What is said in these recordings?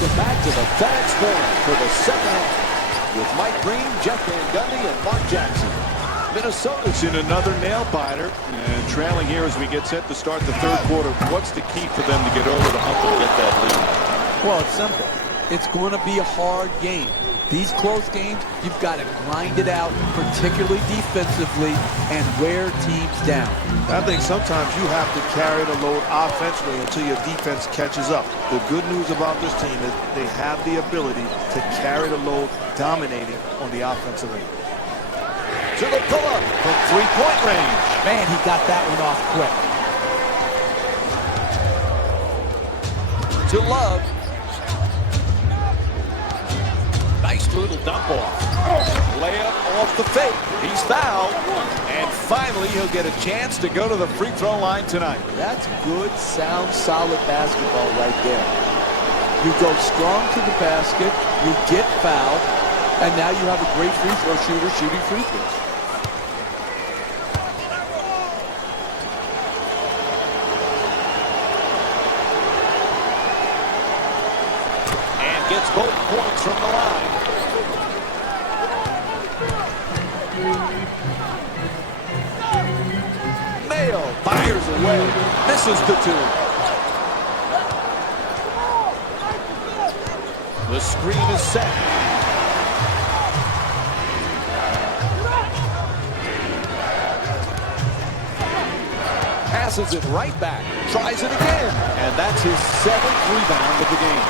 Welcome back to the FedEx Forum for the second half with Mike Green, Jeff Van Gundy, and Mark Jackson. Minnesota's in another nail-biter and trailing here as we get set to start the third quarter. What's the key for them to get over the hump and get that lead? Well, it's simple. It's going to be a hard game. These close games, you've got to grind it out, particularly defensively, and wear teams down. I think sometimes you have to carry the load offensively until your defense catches up. The good news about this team is they have the ability to carry the load, dominating on the offensive end. To the pull-up from three-point range. Man, he got that one off quick. To Love. Nice little dump off. Layup off the fake. He's fouled. And finally, he'll get a chance to go to the free throw line tonight. That's good, sound, solid basketball right there. You go strong to the basket, you get fouled, and now you have a great free throw shooter shooting free throws. And gets both points from the line. Mayo fires away, misses the two. The screen is set. Passes it right back, tries it again, and that's his 7th rebound of the game.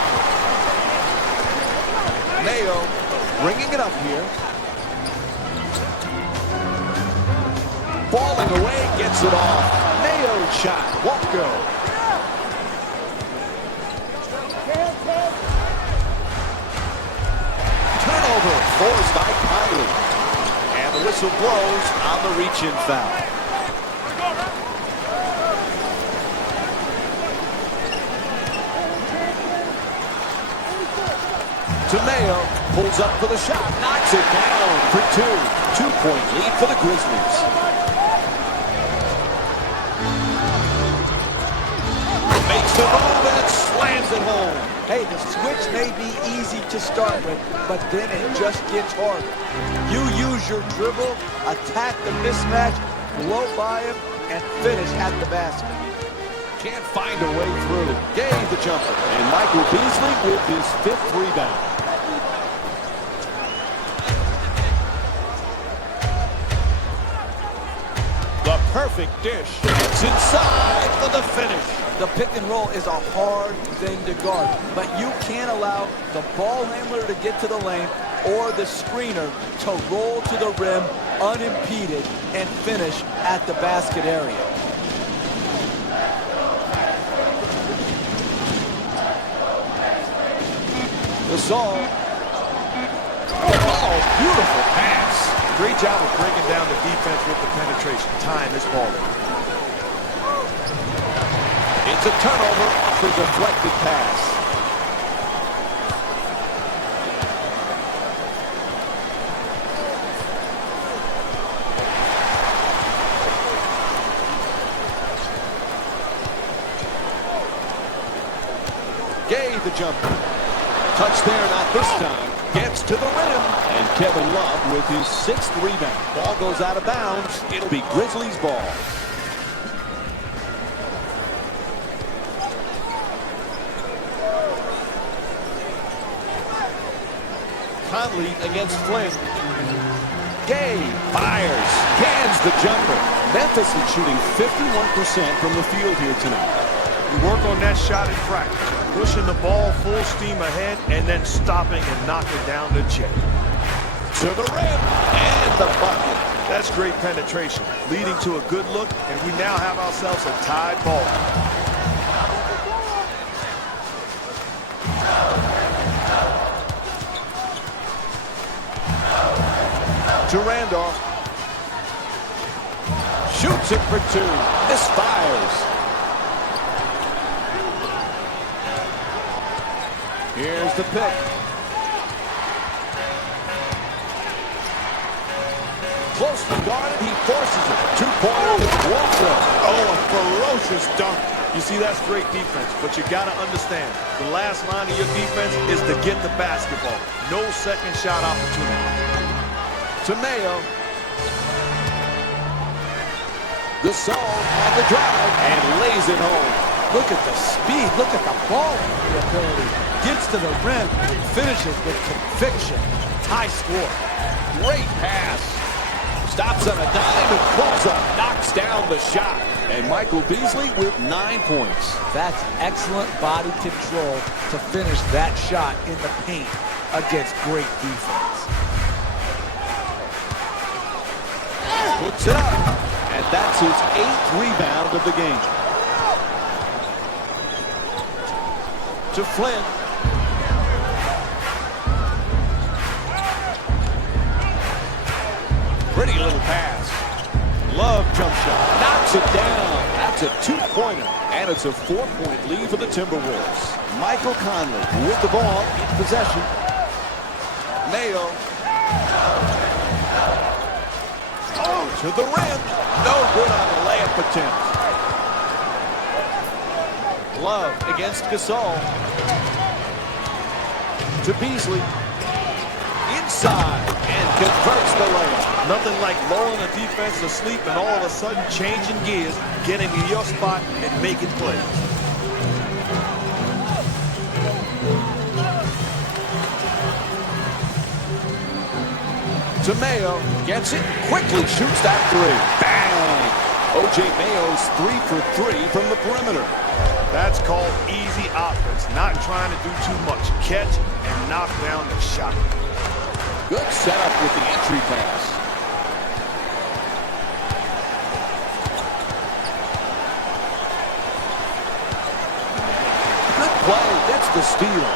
Mayo bringing it up here. Falling away, gets it off. Mayo's shot won't go. Turnover forced by Conley. And the whistle blows on the reach-in foul. To Mayo, pulls up for the shot, knocks it down for two. 2-point lead for the Grizzlies. Makes the move and slams it home. Hey, the switch may be easy to start with, but then it just gets harder. You use your dribble, attack the mismatch, blow by him, and finish at the basket. Can't find a way through. Gave the jumper. And Michael Beasley with his 5th rebound. The perfect dish. It's inside for the finish. The pick and roll is a hard thing to guard, but you can't allow the ball handler to get to the lane or the screener to roll to the rim unimpeded and finish at the basket area. Gasol. Oh, beautiful pass. Great job of breaking down the defense with the penetration. Time is balling. It's a turnover off the deflected pass. Gave the jumper. Touch there, not this time. Gets to the rim. And Kevin Love with his 6th rebound. Ball goes out of bounds. It'll be Grizzlies ball. Conley against Flynn. Gay fires, cans the jumper. Memphis is shooting 51% from the field here tonight. You work on that shot in practice, pushing the ball full steam ahead and then stopping and knocking down the check. To the rim and the bucket. That's great penetration, leading to a good look, and we now have ourselves a tied ball. To Randolph. Shoots it for two. Misfires. Here's the pick. Closely guarded, he forces it. 2-pointer, walks it. Oh, a ferocious dunk. You see, that's great defense, but you got to understand, the last line of your defense is to get the basketball. No second shot opportunity. To Mayo. Gasol on the drive and lays it home. Look at the speed. Look at the ball ability. Gets to the rim. Finishes with conviction. High score. Great pass. Stops on a dime and pulls up. Knocks down the shot. And Michael Beasley with 9 points. That's excellent body control to finish that shot in the paint against great defense. Puts it up. And that's his 8th rebound of the game. To Flynn. Pretty little pass. Love jump shot. Knocks it down. That's a 2-pointer. And it's a 4-point lead for the Timberwolves. Michael Conley with the ball in possession. Mayo. Oh, to the rim. No good on the layup attempt. Love against Gasol. To Beasley. Inside. And converts the layup. Nothing like lulling a defense to sleep and all of a sudden changing gears, getting to your spot and making plays. To Mayo, gets it, quickly shoots that three. Bang! O.J. Mayo's 3 for 3 from the perimeter. That's called easy offense, not trying to do too much. Catch and knock down the shot. Good setup with the entry pass. Good play, gets the steal.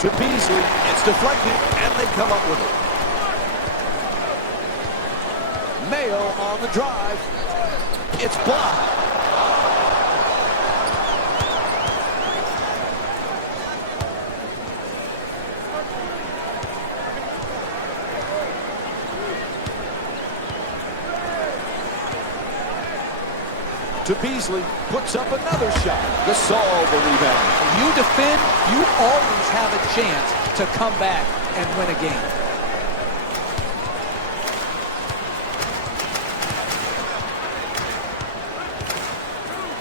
To Beasley, it's deflected, and they come up with it. Mayo on the drive. It's blocked. To Beasley, puts up another shot. Gasol the rebound. When you defend, you always have a chance to come back and win a game.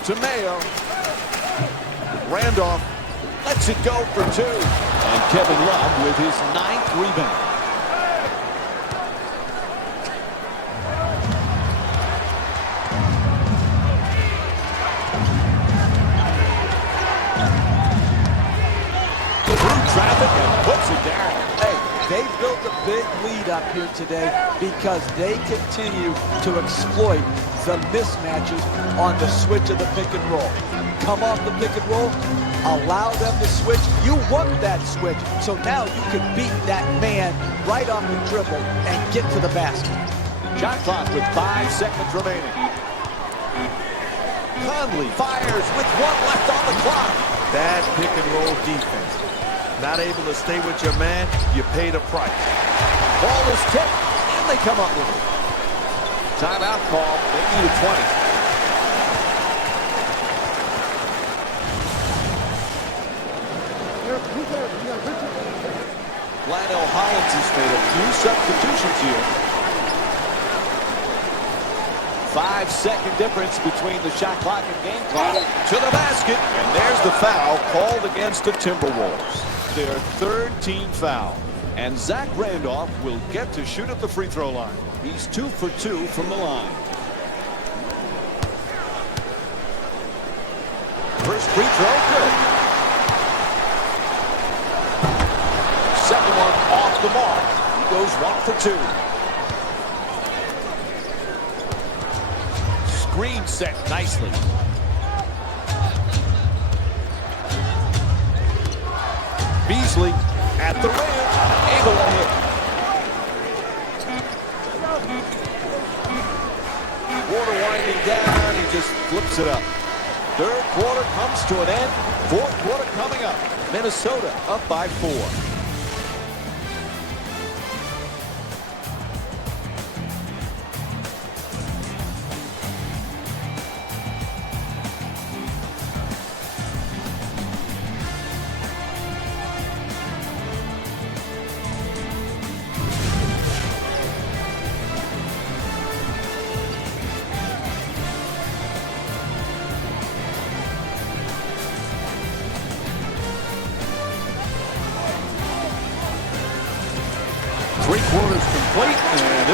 To Mayo. Randolph lets it go for 2. And Kevin Love with his 9th rebound. Traffic and puts it down. Hey, they built a big lead up here today because they continue to exploit the mismatches on the switch of the pick and roll. Come off the pick and roll, allow them to switch. You want that switch, so now you can beat that man right off the dribble and get to the basket. Shot clock with 5 seconds remaining. Conley fires with 1 left on the clock. Bad pick and roll defense. Not able to stay with your man, you pay the price. Ball is tipped, and they come up with it. Timeout call. They need a 20. Lionel Hollins has made a few substitutions here. 5-second difference between the shot clock and game clock. To the basket, and there's the foul called against the Timberwolves. Their 3rd team foul. And Zach Randolph will get to shoot at the free throw line. He's 2 for 2 from the line. First free throw, good. Second one off the mark. He goes 1 for 2. Screen set nicely. Beasley at the rim, able to hit. Quarter winding down, he just flips it up. 3rd quarter comes to an end. 4th quarter coming up. Minnesota up by 4.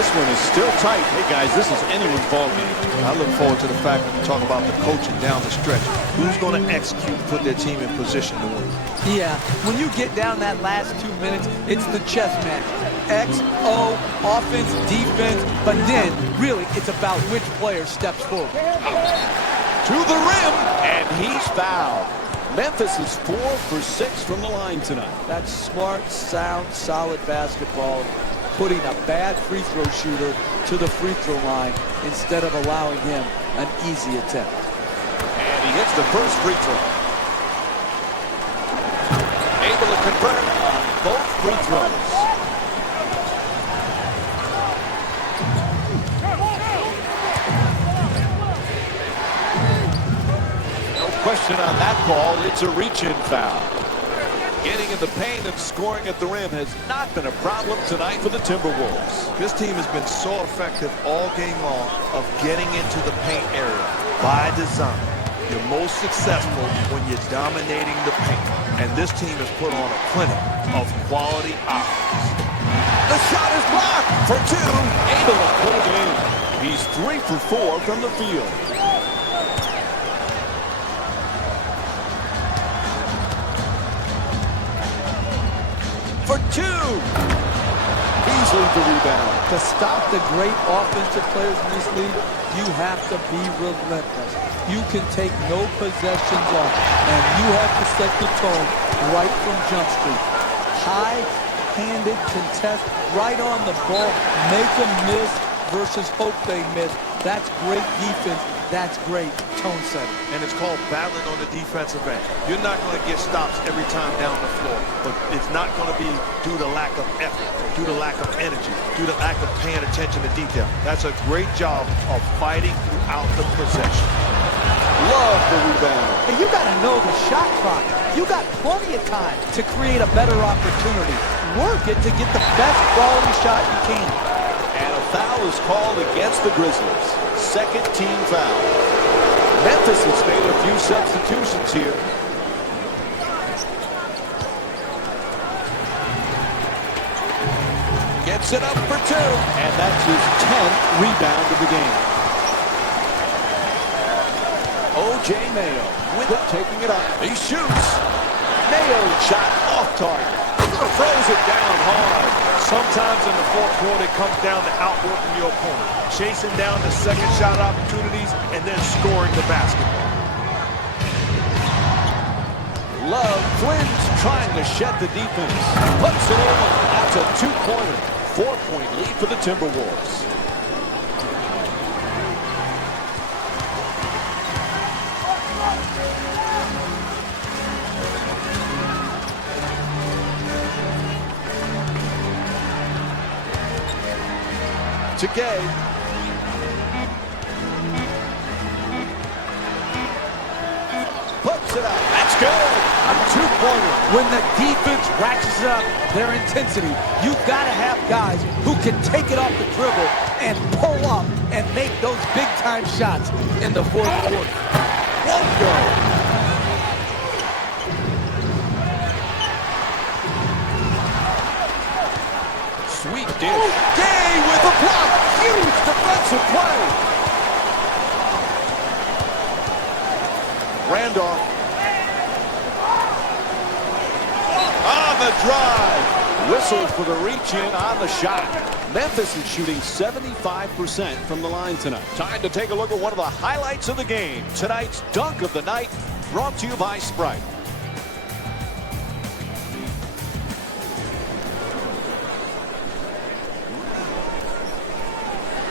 This one is still tight. Hey, guys, this is anyone's ball game. I look forward to the fact that we talk about the coaching down the stretch. Who's going to execute and put their team in position to win? Yeah, when you get down that last 2 minutes, it's the chess match. X, O, offense, defense, but then, really, it's about which player steps forward. To the rim, and he's fouled. Memphis is 4 for 6 from the line tonight. That's smart, sound, solid basketball, putting a bad free throw shooter to the free throw line instead of allowing him an easy attempt. And he hits the first free throw. Able to convert on both free throws. No question on that call. It's a reach-in foul. Getting in the paint and scoring at the rim has not been a problem tonight for the Timberwolves. This team has been so effective all game long of getting into the paint area by design. You're most successful when you're dominating the paint. And this team has put on a clinic of quality offense. The shot is blocked for 2. Able to put it in. He's 3 for 4 from the field. For 2. Beasley the rebound. To stop the great offensive players in this league, you have to be relentless. You can take no possessions off, and you have to set the tone right from Jump Street. High-handed contest, right on the ball, make them miss versus hope they miss. That's great defense. That's great tone setting. And it's called battling on the defensive end. You're not going to get stops every time down the floor, but it's not going to be due to lack of effort, due to lack of energy, due to lack of paying attention to detail. That's a great job of fighting throughout the possession. Love the rebound. And you got to know the shot clock. You got plenty of time to create a better opportunity. Work it to get the best quality shot you can. And a foul is called against the Grizzlies. Second team foul. Memphis has made a few substitutions here. Gets it up for 2. And that's his 10th rebound of the game. O.J. Mayo with it, taking it up. He shoots. Mayo shot off target. Throws it down hard. Sometimes in the fourth quarter, it comes down to outworking your opponent, chasing down the second shot opportunities, and then scoring the basketball. Love, Flynn's trying to shed the defense. Puts it in. That's a 2-pointer. 4-point lead for the Timberwolves. To Gay. Puts it up. That's good. A 2-pointer. When the defense ratchets up their intensity, you've got to have guys who can take it off the dribble and pull up and make those big-time shots in the fourth quarter. Won't go. Sweet dish. Gay with a block. Huge defensive play. Randolph. On the drive. Whistle for the reach-in on the shot. Memphis is shooting 75% from the line tonight. Time to take a look at one of the highlights of the game. Tonight's dunk of the night, brought to you by Sprite.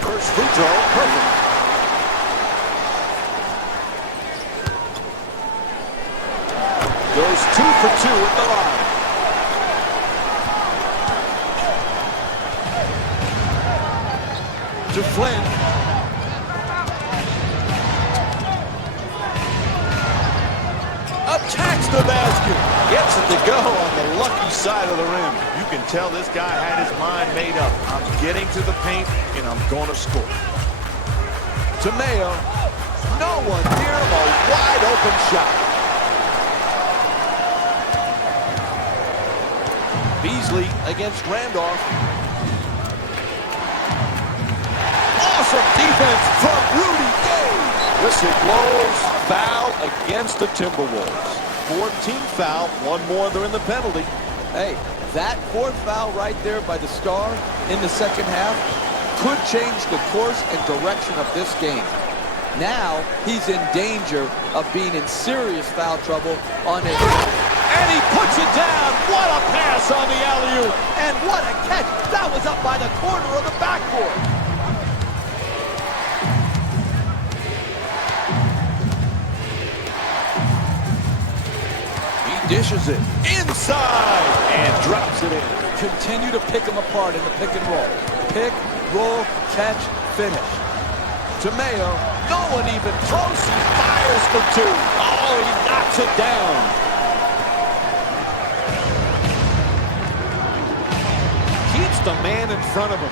First free throw, perfect. Goes 2 for 2 at the line. To Flynn. Attacks the basket. Gets it to go on the lucky side of the rim. You can tell this guy had his mind made up. I'm getting to the paint, and I'm going to score. To Mayo. No one near him. A wide open shot. Beasley against Randolph. Awesome defense from Rudy Gay. Whistle blows, foul against the Timberwolves. 14th foul, one more, they're in the penalty. Hey, that fourth foul right there by the star in the second half could change the course and direction of this game. Now, he's in danger of being in serious foul trouble on his... And he puts it down. What a pass on the alley-oop. And what a catch. That was up by the corner of the backboard. He dishes it inside and drops it in. Continue to pick them apart in the pick and roll. Pick, roll, catch, finish. To Mayo. No one even close. He fires for two. Oh, he knocks it down. Keeps the man in front of him.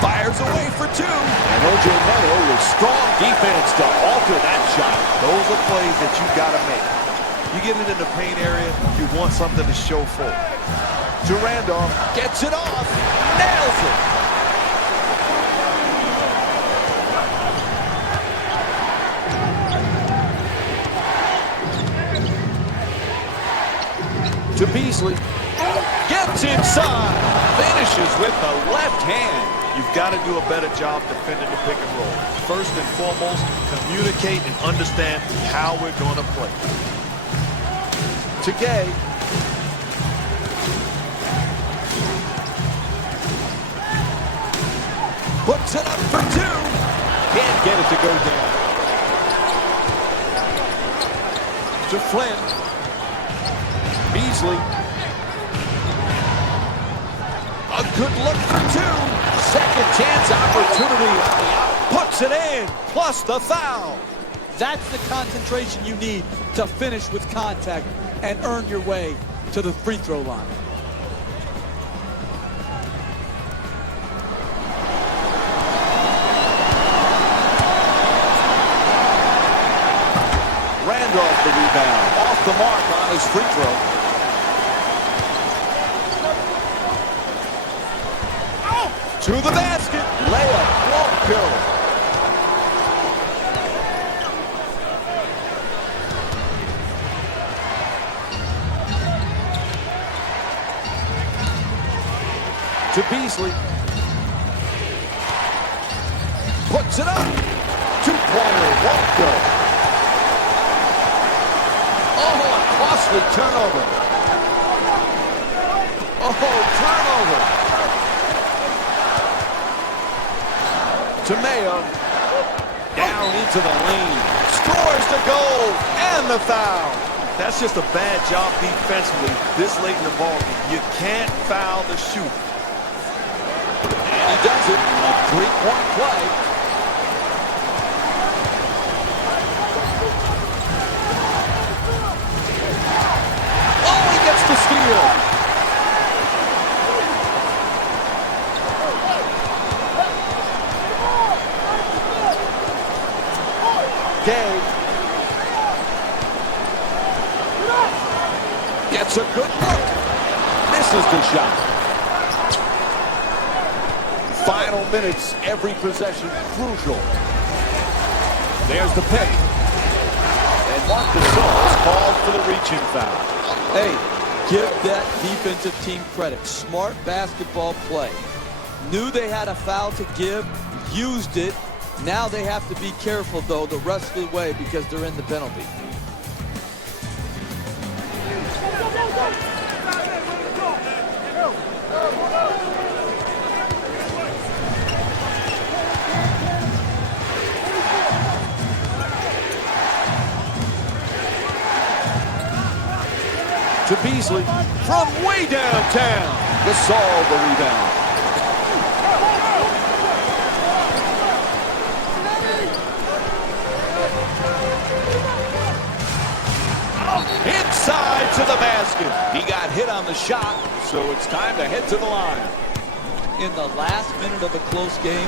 Fires away for two. And O.J. Mayo with strong defense to alter that shot. Those are plays that you got to make. You get it in the paint area, you want something to show for it. To Randolph. Gets it off. Nails it. To Beasley. Gets inside. Finishes with the left hand. You've got to do a better job defending the pick and roll. First and foremost, communicate and understand how we're going to play. To Gay. Puts it up for two. Can't get it to go down. To Flynn. Beasley. A good look for two. Second chance opportunity. Puts it in, plus the foul. That's the concentration you need to finish with contact and earn your way to the free throw line. Randolph the rebound. Off the mark on his free throw. To the basket. Layup won't go. To Beasley. Puts it up. Two-pointer won't go. Oh, a costly turnover. Oh, turnover. To Mayo. Down into the lane. Scores the goal and the foul. That's just a bad job defensively this late in the ballgame. You can't foul the shooter. And he does it. A three-point play. Oh, he gets the steal. Gay gets a good look. Misses the shot. Final minutes, every possession crucial. There's the pick. And Marc Gasol is called for the reaching foul. Hey, give that defensive team credit. Smart basketball play. Knew they had a foul to give, used it. Now they have to be careful, though, the rest of the way because they're in the penalty. To Beasley from way downtown. Gasol the rebound. Inside to the basket. He got hit on the shot, so it's time to head to the line. In the last minute of a close game,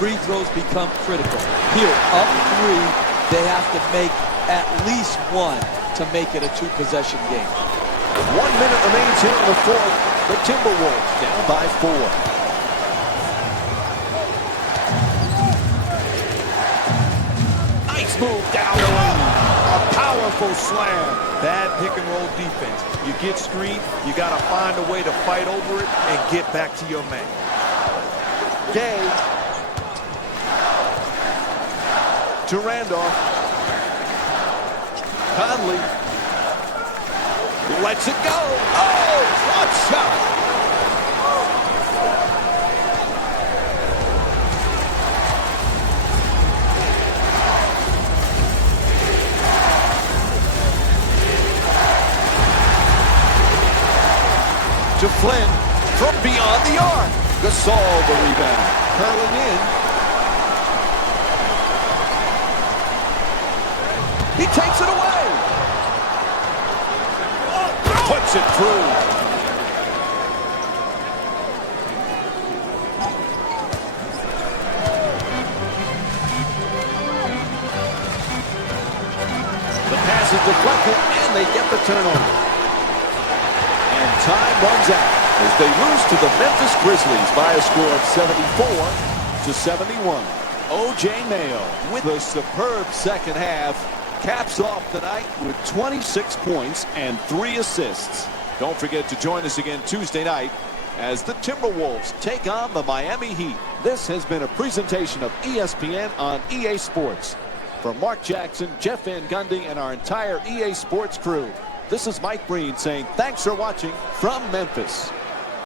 free throws become critical. Here, up 3, they have to make at least one to make it a 2-possession game. 1 minute remains here in the fourth. The Timberwolves down by 4. move down the lane. A powerful slam. Bad pick and roll defense. You get screened, you got to find a way to fight over it and get back to your man. Gay to Randolph. Conley lets it go. Oh, what shot! To Flynn from beyond the arc. Gasol the rebound. Curling in. He takes it away. Puts it through. The pass is deflected and they get the turnover. And time runs out as they lose to the Memphis Grizzlies by a score of 74-71. O.J. Mayo with a superb second half caps off the night with 26 points and 3 assists. Don't forget to join us again Tuesday night as the Timberwolves take on the Miami Heat. This has been a presentation of ESPN on EA Sports. For Mark Jackson, Jeff Van Gundy, and our entire EA Sports crew, this is Mike Breen saying thanks for watching from Memphis.